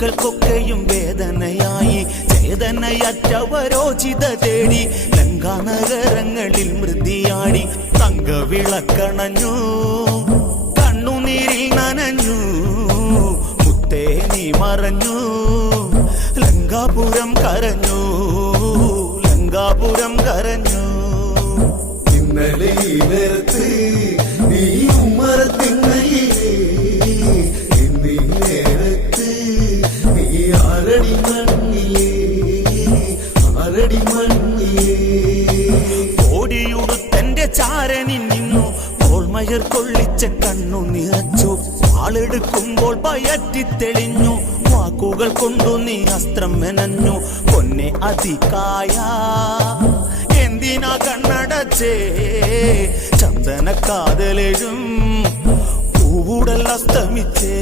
ശത്രുക്കൾക്കൊക്കെയും വേദനയായി ചേതനയറ്റവരോചിത തേടി ലങ്കാനഗരങ്ങളിൽ മൃതിയാടി തങ്കവിളക്കണഞ്ഞു കണ്ണുനീരിൽ നനഞ്ഞു മുത്തേ നീ മറഞ്ഞു ലങ്കാപുരം കരഞ്ഞു ലങ്കാപുരം കരഞ്ഞു. ഇന്നലെ ഈ നേരത്ത് നീ ഉമ്മറത്തിന്നയിലേ എന്നീ നേരത്ത് നീ ആരടി മണ്ണിലേ ആരടി മണ്ണിലേ. ഓടിയുടുത്തന്റെ ചാരനിൽ നിന്നു ഓൾമയർ കൊള്ളിച്ച കണ്ണു നിറച്ചു ആളെടുക്കുമ്പോൾ പയറ്റിത്തെളിഞ്ഞു വാക്കുകൾ കൊണ്ടു നീ അസ്ത്രം മെനഞ്ഞു പൊന്നെ അതികായ എന്തിനാ കണ്ണടച്ചേ ചന്ദന കാതലെഴും പൂവുടൽ അസ്തമിച്ചേ.